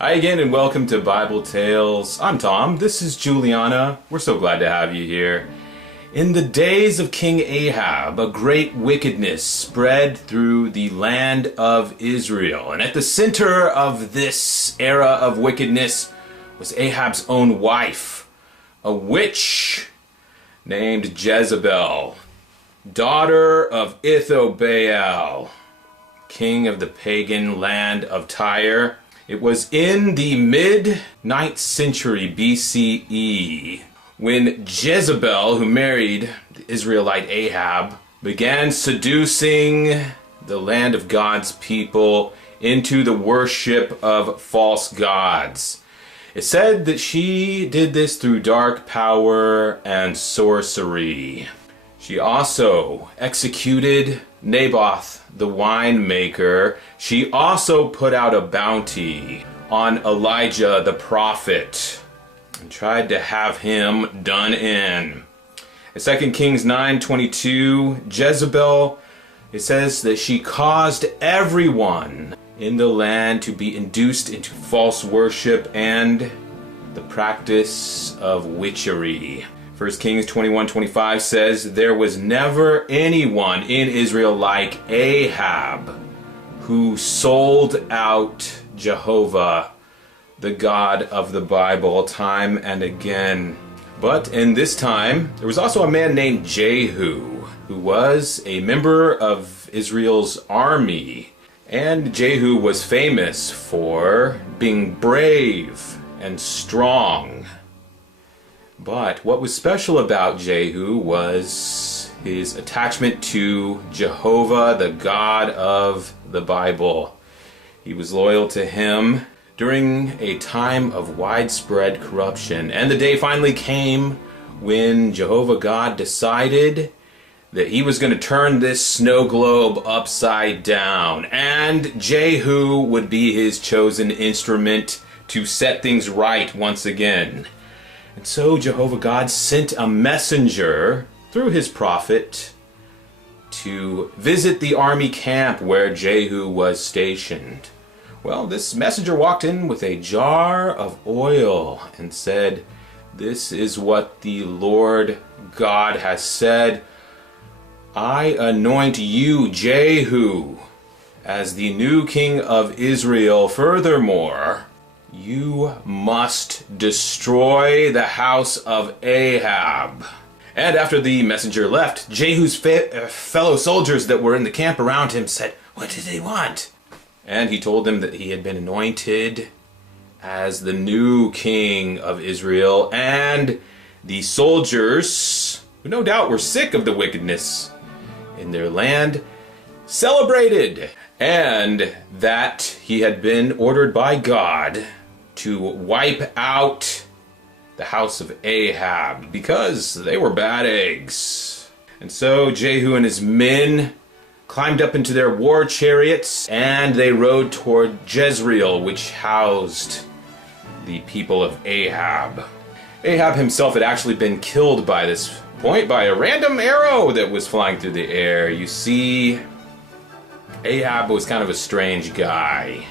Hi again and welcome to Bible Tales. I'm Tom, this is Juliana. We're so glad to have you here. In the days of King Ahab, a great wickedness spread through the land of Israel. And at the center of this era of wickedness was Ahab's own wife, a witch named Jezebel, daughter of Ithobaal, king of the pagan land of Tyre. It was in the mid-9th century BCE when Jezebel, who married the Israelite Ahab, began seducing the land of God's people into the worship of false gods. It said that she did this through dark power and sorcery. She also executed Naboth, the winemaker. She also put out a bounty on Elijah the prophet and tried to have him done in. In 2 Kings 9:22, Jezebel, it says that she caused everyone in the land to be induced into false worship and the practice of witchery. 1 Kings 21:25 says, there was never anyone in Israel like Ahab who sold out Jehovah, the God of the Bible, time and again. But in this time, there was also a man named Jehu, who was a member of Israel's army. And Jehu was famous for being brave and strong. But what was special about Jehu was his attachment to Jehovah, the God of the Bible. He was loyal to him during a time of widespread corruption. And the day finally came when Jehovah God decided that he was going to turn this snow globe upside down. And Jehu would be his chosen instrument to set things right once again. And so Jehovah God sent a messenger through his prophet to visit the army camp where Jehu was stationed. Well, this messenger walked in with a jar of oil and said, "This is what the Lord God has said. I anoint you, Jehu, as the new king of Israel. Furthermore, you must destroy the house of Ahab." And after the messenger left, Jehu's fellow soldiers that were in the camp around him said, "What did he want?" And he told them that he had been anointed as the new king of Israel. And the soldiers, who no doubt were sick of the wickedness in their land, celebrated. And that he had been ordered by God to wipe out the house of Ahab because they were bad eggs. And so Jehu and his men climbed up into their war chariots and they rode toward Jezreel, which housed the people of Ahab. Ahab himself had actually been killed by this point by a random arrow that was flying through the air. You see, Ahab was kind of a strange guy.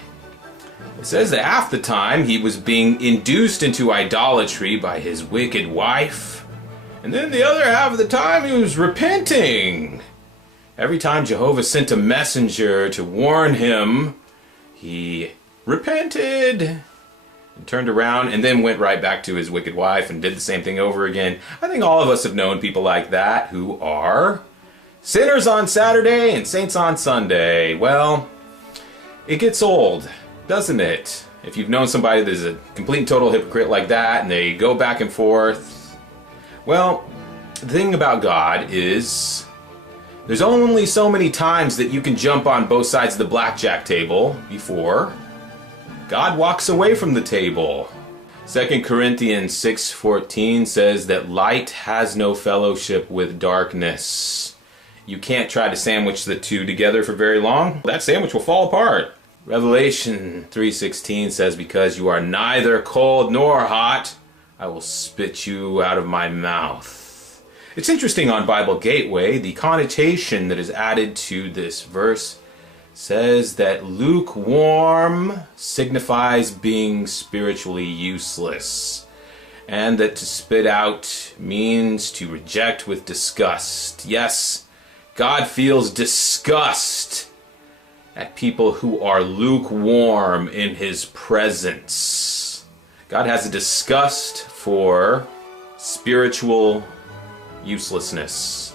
It says that half the time he was being induced into idolatry by his wicked wife, and then the other half of the time he was repenting. Every time Jehovah sent a messenger to warn him, he repented and turned around and then went right back to his wicked wife and did the same thing over again. I think all of us have known people like that who are sinners on Saturday and saints on Sunday. Well, it gets old, doesn't it? If you've known somebody that's a complete and total hypocrite like that and they go back and forth. Well, the thing about God is there's only so many times that you can jump on both sides of the blackjack table before God walks away from the table. 2 Corinthians 6:14 says that light has no fellowship with darkness. You can't try to sandwich the two together for very long. That sandwich will fall apart. Revelation 3:16 says, because you are neither cold nor hot, I will spit you out of my mouth. It's interesting on Bible Gateway, the connotation that is added to this verse says that lukewarm signifies being spiritually useless, and that to spit out means to reject with disgust. Yes, God feels disgust at people who are lukewarm in his presence. God has a disgust for spiritual uselessness.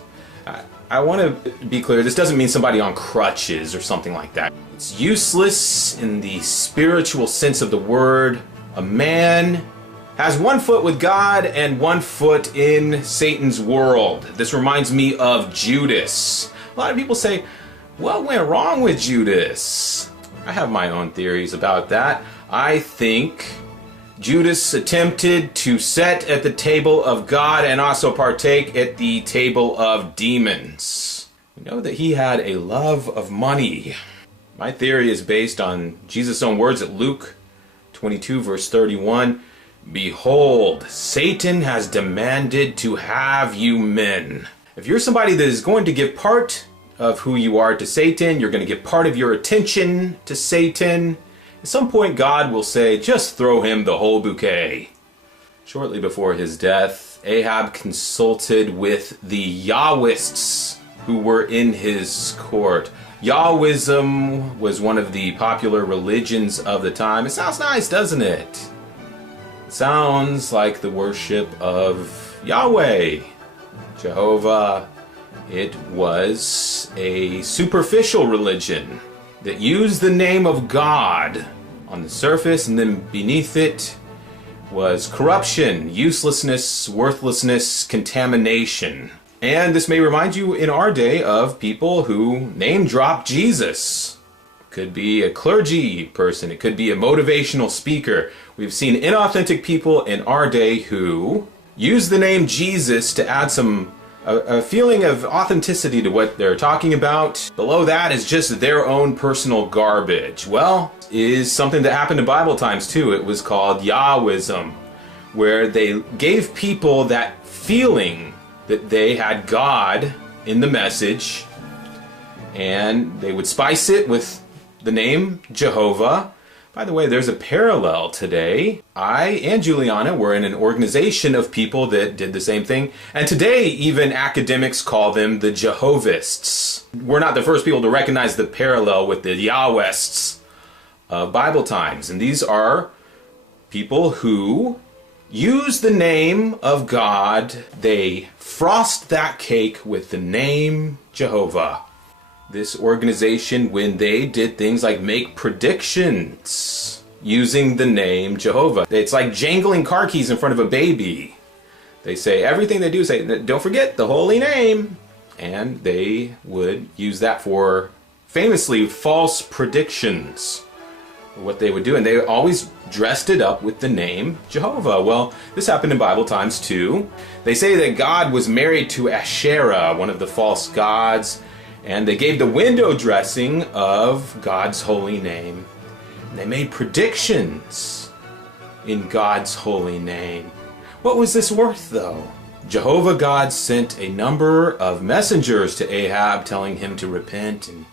I want to be clear, this doesn't mean somebody on crutches or something like that. It's useless in the spiritual sense of the word. A man has one foot with God and one foot in Satan's world. This reminds me of Judas. A lot of people say, what went wrong with Judas? I have my own theories about that. I think Judas attempted to sit at the table of God and also partake at the table of demons. We know that he had a love of money. My theory is based on Jesus' own words at Luke 22 verse 31. Behold, Satan has demanded to have you men. If you're somebody that is going to give part of who you are to Satan, you're going to give part of your attention to Satan, at some point God will say, just throw him the whole bouquet. Shortly before his death, Ahab consulted with the Yahwists who were in his court. Yahwism was one of the popular religions of the time. It sounds nice, doesn't it? It sounds like the worship of Yahweh, Jehovah. It was a superficial religion that used the name of God on the surface, and then beneath it was corruption, uselessness, worthlessness, contamination. And this may remind you in our day of people who name drop Jesus. Could be a clergy person, it could be a motivational speaker. We've seen inauthentic people in our day who use the name Jesus to add a feeling of authenticity to what they're talking about. Below that is just their own personal garbage. Well, is something that happened in Bible times too. It was called Yahwism, where they gave people that feeling that they had God in the message, and they would spice it with the name Jehovah. By the way, there's a parallel today. I and Juliana were in an organization of people that did the same thing. And today, even academics call them the Jehovists. We're not the first people to recognize the parallel with the Yahwists of Bible times. And these are people who use the name of God. They frost that cake with the name Jehovah. This organization, when they did things like make predictions using the name Jehovah. It's like jangling car keys in front of a baby. They say everything they do, say, don't forget the holy name. And they would use that for famously false predictions. What they would do, and they always dressed it up with the name Jehovah. Well, this happened in Bible times too. They say that God was married to Asherah, one of the false gods. And they gave the window dressing of God's holy name. And they made predictions in God's holy name. What was this worth, though? Jehovah God sent a number of messengers to Ahab telling him to repent. And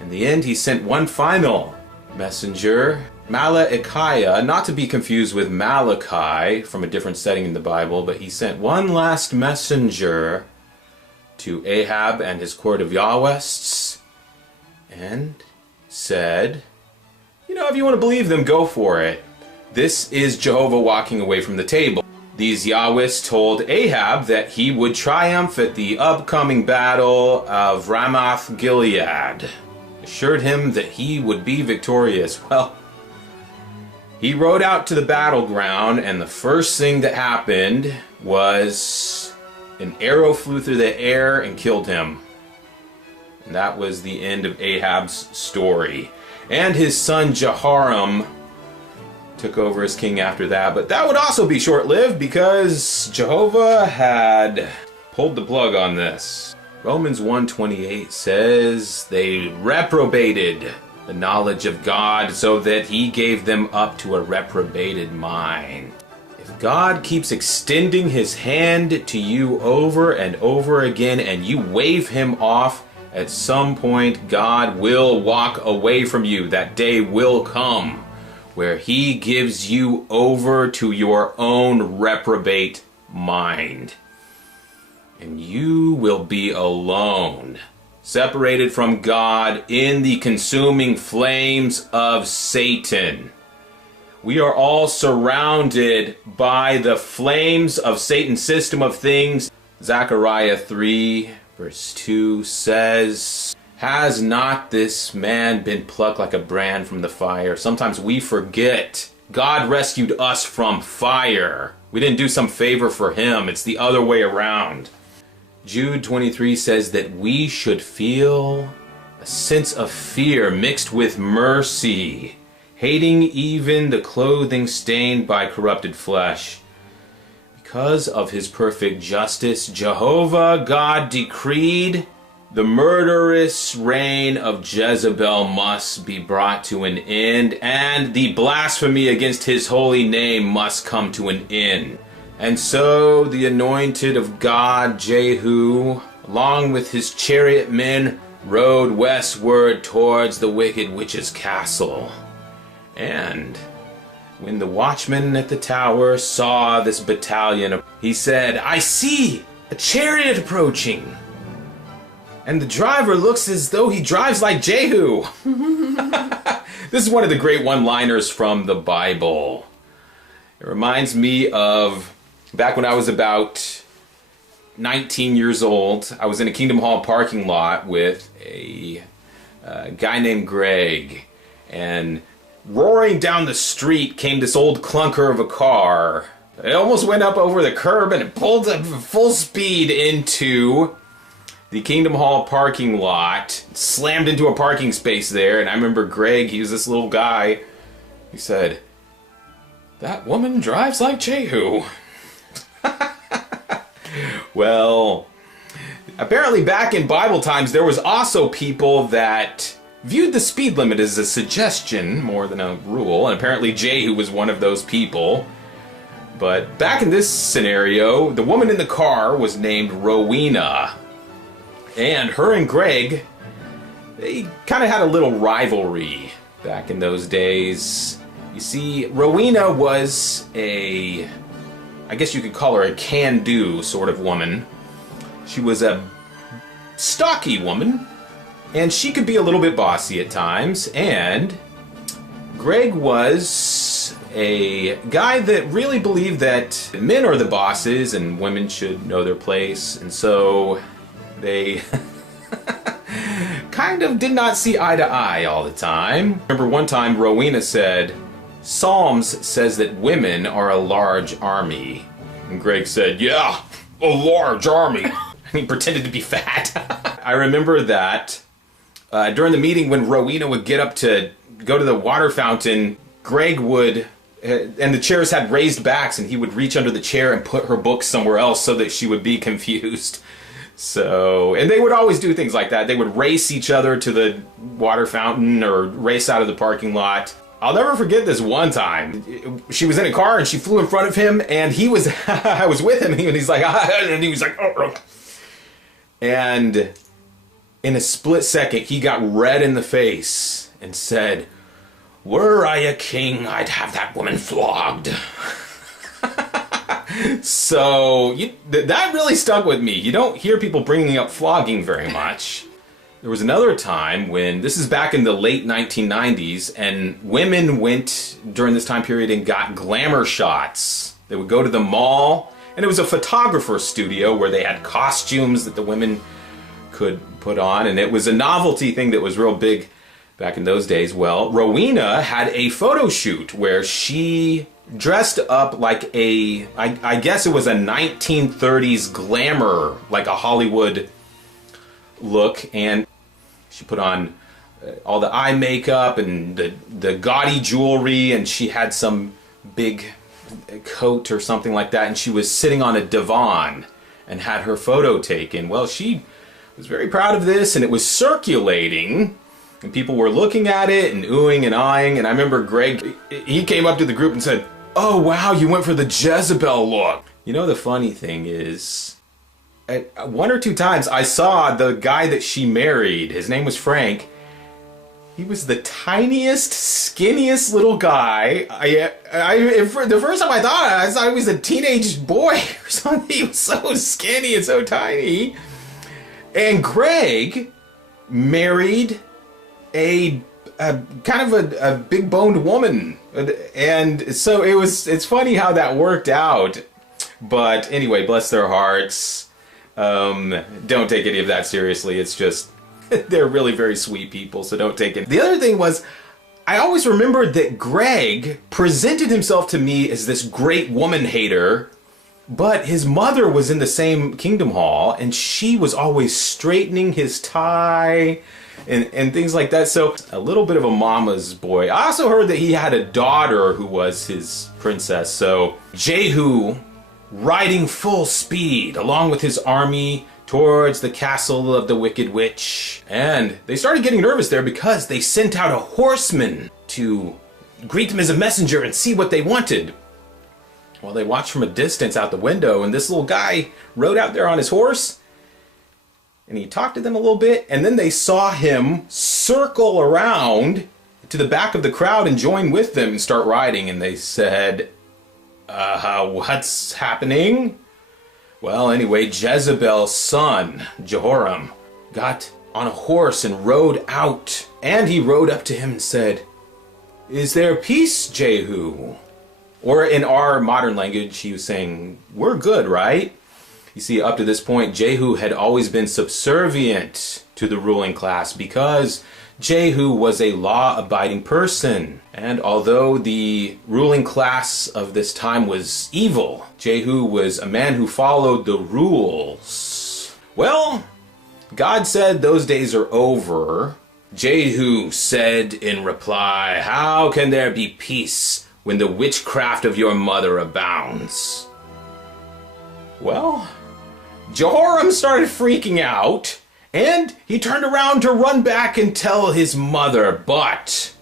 in the end, he sent one final messenger, Malachiah, not to be confused with Malachi from a different setting in the Bible, but he sent one last messenger to Ahab and his court of Yahwists and said, you know, if you want to believe them, go for it. This is Jehovah walking away from the table. These Yahwists told Ahab that he would triumph at the upcoming battle of Ramoth Gilead. Assured him that he would be victorious. Well, he rode out to the battleground, and the first thing that happened was an arrow flew through the air and killed him. And that was the end of Ahab's story. And his son Jehoram took over as king after that. But that would also be short-lived because Jehovah had pulled the plug on this. Romans 1:28 says they reprobated the knowledge of God so that he gave them up to a reprobated mind. If God keeps extending his hand to you over and over again and you wave him off, At some point, God will walk away from you. That day will come where he gives you over to your own reprobate mind. And you will be alone, separated from God in the consuming flames of Satan. We are all surrounded by the flames of Satan's system of things. Zechariah 3 verse 2 says, "Has not this man been plucked like a brand from the fire?" Sometimes we forget God rescued us from fire. We didn't do some favor for him. It's the other way around. Jude 23 says that we should feel a sense of fear mixed with mercy, hating even the clothing stained by corrupted flesh. Because of his perfect justice, Jehovah God decreed the murderous reign of Jezebel must be brought to an end, and the blasphemy against his holy name must come to an end. And so the anointed of God, Jehu, along with his chariot men, rode westward towards the wicked witch's castle. And when the watchman at the tower saw this battalion, he said, "I see a chariot approaching, and the driver looks as though he drives like Jehu." This is one of the great one-liners from the Bible. It reminds me of back when I was about 19 years old. I was in a Kingdom Hall parking lot with a guy named Greg, and roaring down the street came this old clunker of a car. It almost went up over the curb and it pulled at full speed into the Kingdom Hall parking lot, slammed into a parking space there. And I remember Greg, he was this little guy, he said, "That woman drives like Jehu." Well, apparently back in Bible times there was also people that viewed the speed limit as a suggestion more than a rule, and apparently Jehu was one of those people. But back in this scenario, the woman in the car was named Rowena, and her and Greg, they kind of had a little rivalry back in those days. You see, Rowena was I guess you could call her a can-do sort of woman. She was a stocky woman, and she could be a little bit bossy at times, and Greg was a guy that really believed that men are the bosses and women should know their place, and so they kind of did not see eye to eye all the time. Remember one time Rowena said, "Psalms says that women are a large army." And Greg said, "Yeah, a large army." And he pretended to be fat. I remember that during the meeting when Rowena would get up to go to the water fountain, Greg would, and the chairs had raised backs, and he would reach under the chair and put her books somewhere else so that she would be confused. So, and they would always do things like that. They would race each other to the water fountain or race out of the parking lot. I'll never forget this one time. She was in a car and she flew in front of him, and he was, I was with him, and he's like, and he was like, oh. And in a split second, he got red in the face and said, "Were I a king, I'd have that woman flogged." So that really stuck with me. You don't hear people bringing up flogging very much. There was another time when, this is back in the late 1990s, and women went during this time period and got glamour shots. They would go to the mall, and it was a photographer studio where they had costumes that the women could put on, and it was a novelty thing that was real big back in those days. Well, Rowena had a photo shoot where she dressed up like I guess it was a 1930s glamour, like a Hollywood look, and she put on all the eye makeup and the gaudy jewelry, and she had some big coat or something like that, and she was sitting on a divan and had her photo taken. Well, she was very proud of this, and it was circulating, and people were looking at it and oohing and eyeing. And I remember Greg, he came up to the group and said, "Oh wow, you went for the Jezebel look." You know, the funny thing is, one or two times I saw the guy that she married. His name was Frank. He was the tiniest, skinniest little guy. The first time I thought he was a teenage boy or something. He was so skinny and so tiny. And Greg married a kind of a big boned woman. And so it's funny how that worked out. But anyway, bless their hearts. Don't take any of that seriously. It's just, they're really very sweet people, so don't take it. The other thing was, I always remembered that Greg presented himself to me as this great woman hater, but his mother was in the same Kingdom Hall, and she was always straightening his tie and things like that. So a little bit of a mama's boy. I also heard that he had a daughter who was his princess. So Jehu, riding full speed along with his army towards the castle of the Wicked Witch. And they started getting nervous there because they sent out a horseman to greet them as a messenger and see what they wanted. Well, they watched from a distance out the window, and this little guy rode out there on his horse, and he talked to them a little bit, and then they saw him circle around to the back of the crowd and join with them and start riding, and they said, what's happening? Well, anyway, Jezebel's son, Jehoram, got on a horse and rode out. And he rode up to him and said, "Is there peace, Jehu?" Or in our modern language, he was saying, "We're good, right?" You see, up to this point, Jehu had always been subservient to the ruling class because Jehu was a law-abiding person. And although the ruling class of this time was evil, Jehu was a man who followed the rules. Well, God said those days are over. Jehu said in reply, "How can there be peace when the witchcraft of your mother abounds?" Well, Jehoram started freaking out, and he turned around to run back and tell his mother, but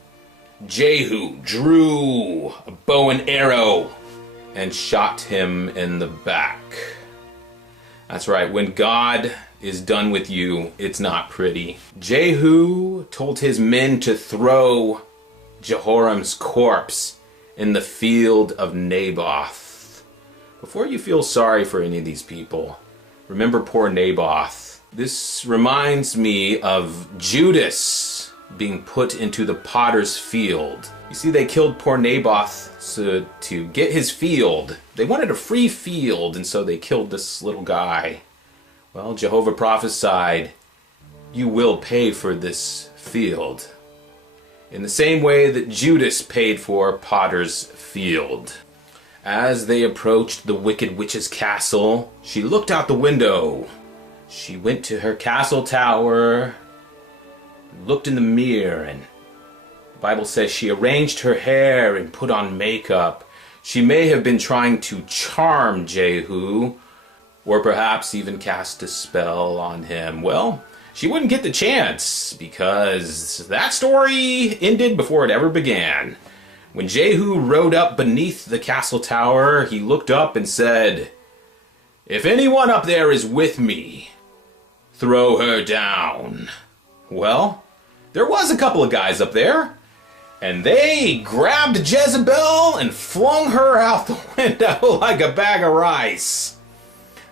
Jehu drew a bow and arrow and shot him in the back. That's right, when God is done with you, it's not pretty. Jehu told his men to throw Jehoram's corpse in the field of Naboth. Before you feel sorry for any of these people, remember poor Naboth. This reminds me of Judas being put into the potter's field. You see, they killed poor Naboth to get his field. They wanted a free field, and so they killed this little guy. Well, Jehovah prophesied, "You will pay for this field," in the same way that Judas paid for potter's field. As they approached the Wicked Witch's castle, she looked out the window. She went to her castle tower, looked in the mirror, and the Bible says she arranged her hair and put on makeup. She may have been trying to charm Jehu, or perhaps even cast a spell on him. Well, she wouldn't get the chance, because that story ended before it ever began. When Jehu rode up beneath the castle tower, he looked up and said, "If anyone up there is with me, throw her down." Well, there was a couple of guys up there, and they grabbed Jezebel and flung her out the window like a bag of rice.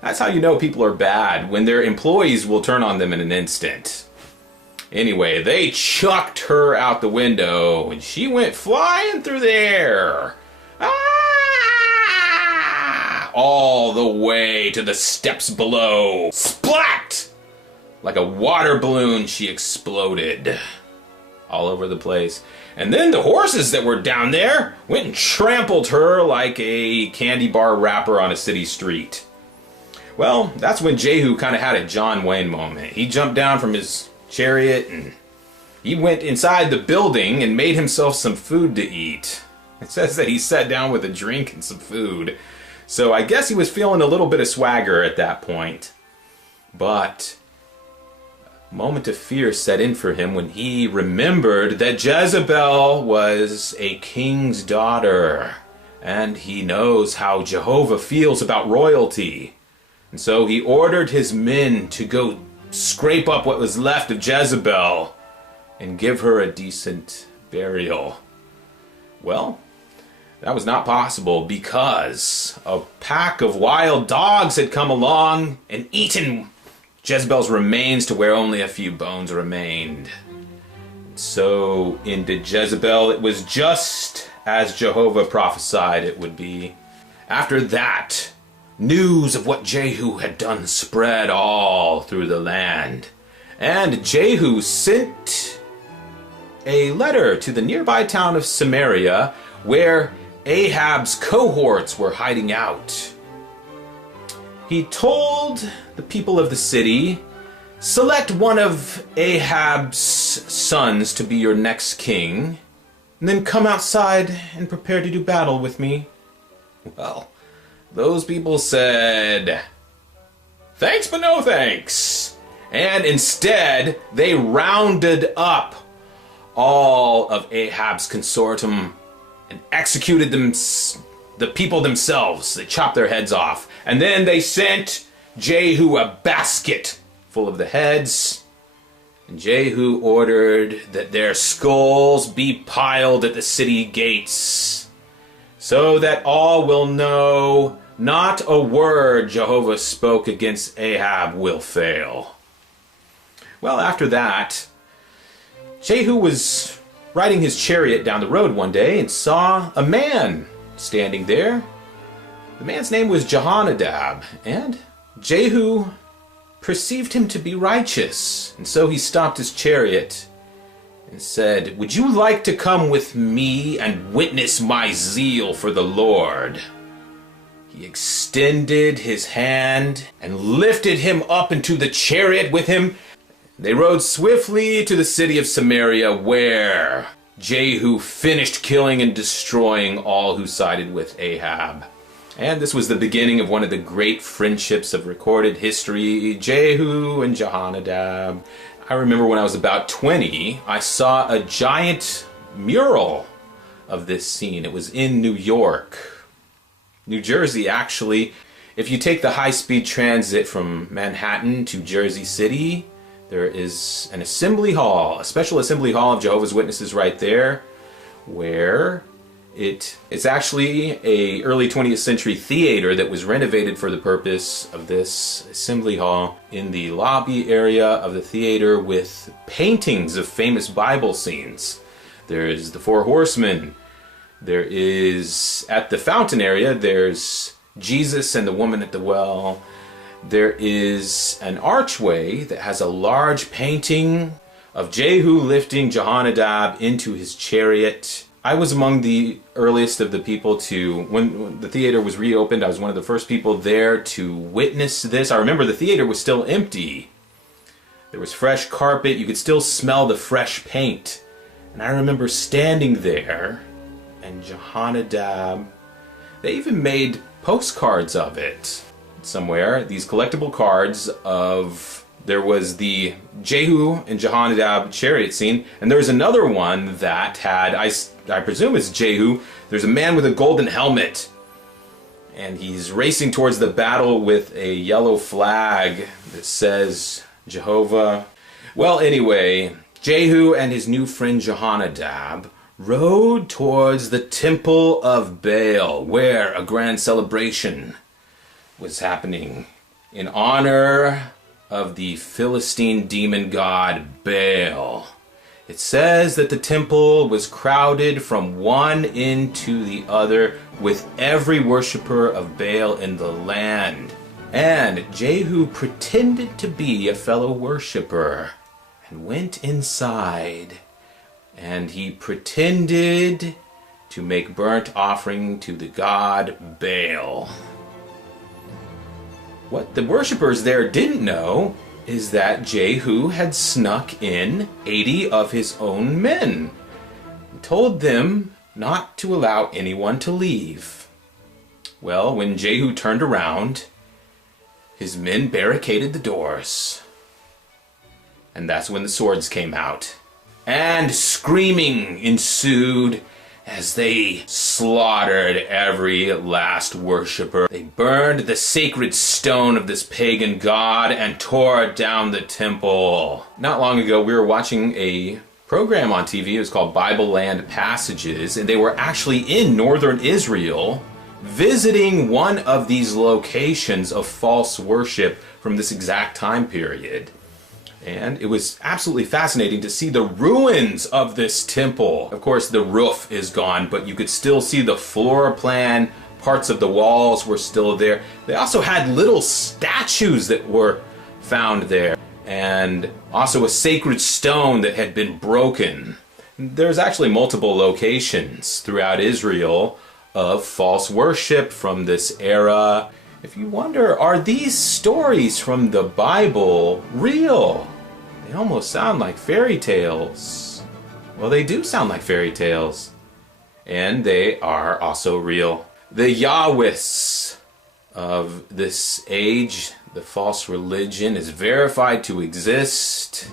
That's how you know people are bad, when their employees will turn on them in an instant. Anyway, they chucked her out the window, and she went flying through the air. Ah! All the way to the steps below. Splat! Like a water balloon, she exploded all over the place. And then the horses that were down there went and trampled her like a candy bar wrapper on a city street. Well, that's when Jehu kind of had a John Wayne moment. He jumped down from his chariot and he went inside the building and made himself some food to eat. It says that he sat down with a drink and some food. So I guess he was feeling a little bit of swagger at that point. But a moment of fear set in for him when he remembered that Jezebel was a king's daughter. And he knows how Jehovah feels about royalty. And so he ordered his men to go scrape up what was left of Jezebel and give her a decent burial. Well, that was not possible because a pack of wild dogs had come along and eaten Jezebel's remains to where only a few bones remained. So into Jezebel, it was just as Jehovah prophesied it would be. After that, news of what Jehu had done spread all through the land. And Jehu sent a letter to the nearby town of Samaria, where Ahab's cohorts were hiding out. He told the people of the city, "Select one of Ahab's sons to be your next king, and then come outside and prepare to do battle with me." Well, those people said, "Thanks, but no thanks." And instead, they rounded up all of Ahab's consortium and executed them, the people themselves. They chopped their heads off. And then they sent Jehu a basket full of the heads. And Jehu ordered that their skulls be piled at the city gates, so that all will know not a word Jehovah spoke against Ahab will fail. Well, after that, Jehu was riding his chariot down the road one day and saw a man standing there. The man's name was Jehonadab, and Jehu perceived him to be righteous, and so he stopped his chariot and said, "Would you like to come with me and witness my zeal for the Lord?" He extended his hand and lifted him up into the chariot with him. They rode swiftly to the city of Samaria, where Jehu finished killing and destroying all who sided with Ahab. And this was the beginning of one of the great friendships of recorded history, Jehu and Jehonadab. I remember when I was about 20, I saw a giant mural of this scene. It was in New York. New Jersey, actually. If you take the high-speed transit from Manhattan to Jersey City, there is an assembly hall, a special assembly hall of Jehovah's Witnesses right there, where it's actually a early 20th century theater that was renovated for the purpose of this assembly hall, in the lobby area of the theater with paintings of famous Bible scenes. There's the Four Horsemen. There is, at the fountain area, there's Jesus and the woman at the well. There is an archway that has a large painting of Jehu lifting Jehonadab into his chariot. I was among the earliest of the people to, when the theater was reopened, I was one of the first people there to witness this. I remember the theater was still empty. There was fresh carpet. You could still smell the fresh paint. And I remember standing there, and Jehonadab, they even made postcards of it somewhere, these collectible cards of, there was the Jehu and Jehonadab chariot scene, and there was another one that had, I presume it's Jehu, there's a man with a golden helmet, and he's racing towards the battle with a yellow flag that says Jehovah. Well, anyway, Jehu and his new friend Jehonadab rode towards the temple of Baal, where a grand celebration was happening in honor of the Philistine demon god Baal. It says that the temple was crowded from one end to the other with every worshiper of Baal in the land. And Jehu pretended to be a fellow worshiper and went inside, and he pretended to make burnt offering to the god Baal. What the worshippers there didn't know is that Jehu had snuck in 80 of his own men and told them not to allow anyone to leave. Well, when Jehu turned around, his men barricaded the doors. And that's when the swords came out. And screaming ensued, as they slaughtered every last worshiper. They burned the sacred stone of this pagan god and tore down the temple. Not long ago, we were watching a program on TV. It was called Bible Land Passages, and they were actually in northern Israel visiting one of these locations of false worship from this exact time period. And it was absolutely fascinating to see the ruins of this temple. Of course, the roof is gone, but you could still see the floor plan. Parts of the walls were still there. They also had little statues that were found there, and also a sacred stone that had been broken. There's actually multiple locations throughout Israel of false worship from this era. If you wonder, are these stories from the Bible real? They almost sound like fairy tales. Well, they do sound like fairy tales. And they are also real. The Yahwehs of this age, the false religion, is verified to exist.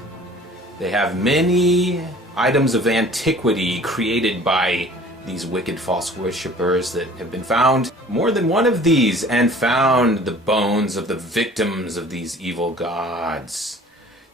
They have many items of antiquity created by these wicked false worshippers that have been found. More than one of these, and found the bones of the victims of these evil gods.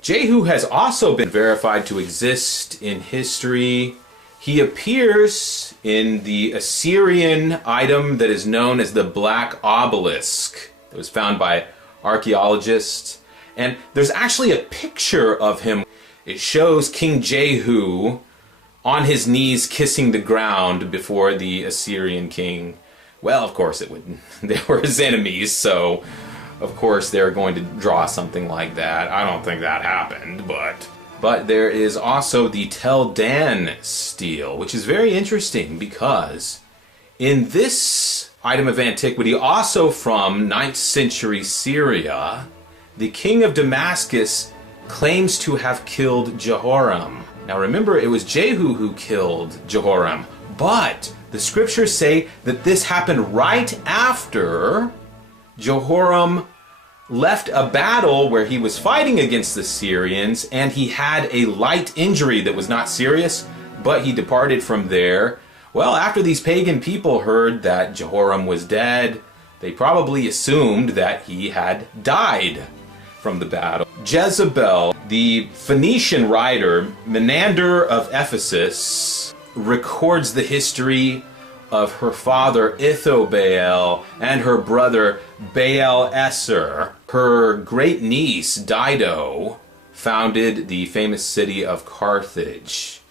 Jehu has also been verified to exist in history. He appears in the Assyrian item that is known as the Black Obelisk. It was found by archaeologists. And there's actually a picture of him. It shows King Jehu on his knees kissing the ground before the Assyrian king. Well, of course they were his enemies, so of course they're going to draw something like that. I don't think that happened, but there is also the Tel Dan stele, which is very interesting because in this item of antiquity, also from 9th century Syria, the king of Damascus claims to have killed Jehoram. Now remember, it was Jehu who killed Jehoram, but the scriptures say that this happened right after Jehoram left a battle where he was fighting against the Syrians, and he had a light injury that was not serious, but he departed from there. Well, after these pagan people heard that Jehoram was dead, they probably assumed that he had died from the battle. Jezebel, the Phoenician writer, Menander of Ephesus, records the history of her father Ithobaal and her brother Baal-Esser. Her great niece Dido founded the famous city of Carthage.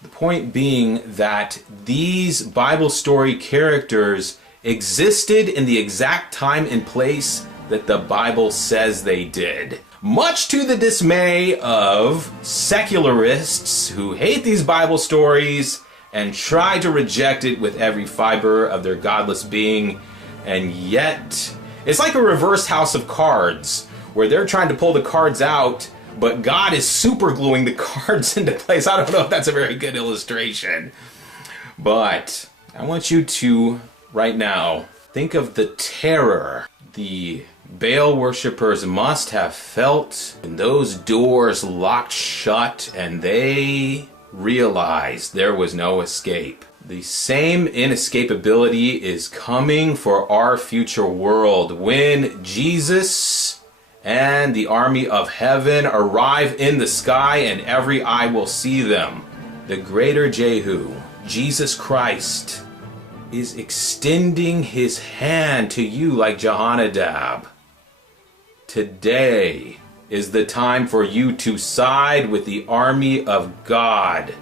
The point being that these Bible story characters existed in the exact time and place that the Bible says they did. Much to the dismay of secularists who hate these Bible stories and try to reject it with every fiber of their godless being. And yet, it's like a reverse house of cards, where they're trying to pull the cards out, but God is super gluing the cards into place. I don't know if that's a very good illustration. But I want you to, right now, think of the terror the Baal worshippers must have felt when those doors locked shut and they realized there was no escape. The same inescapability is coming for our future world when Jesus and the army of heaven arrive in the sky and every eye will see them. The greater Jehu, Jesus Christ, is extending his hand to you like Jehonadab. Today is the time for you to side with the army of God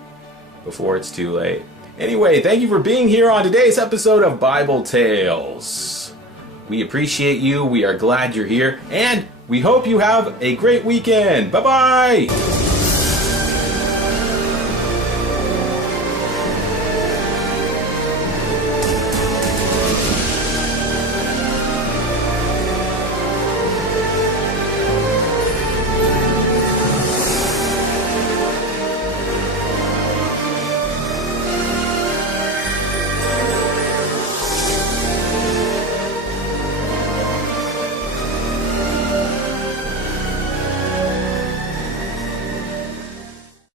before it's too late. Anyway, thank you for being here on today's episode of Bible Tales. We appreciate you, we are glad you're here, and we hope you have a great weekend. Bye-bye!